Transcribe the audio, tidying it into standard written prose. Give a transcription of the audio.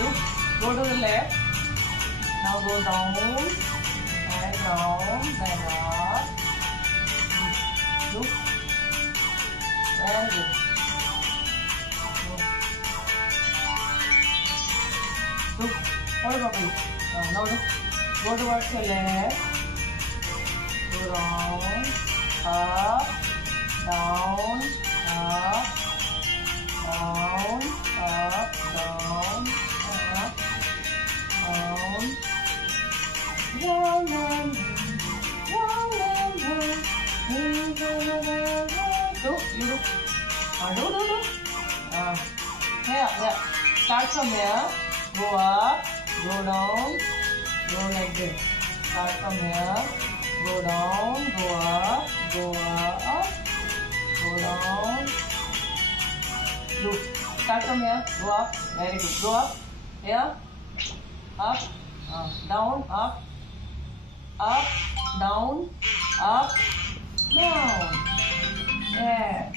Look. Go to the left. Now go down and down, then up. Look. Very good. Look. Hold up. Now look. Go towards your left. Go down, up, down, up, down, up, down, up, down. Round, round, round, round, round. Look, you look. Do. Here. Start from here. Go up, go down, go like this. Start from here. Go down, go up, go down. Look, start from here, go up, very good. Go up, here, up, down, up, down, up, down. Yeah.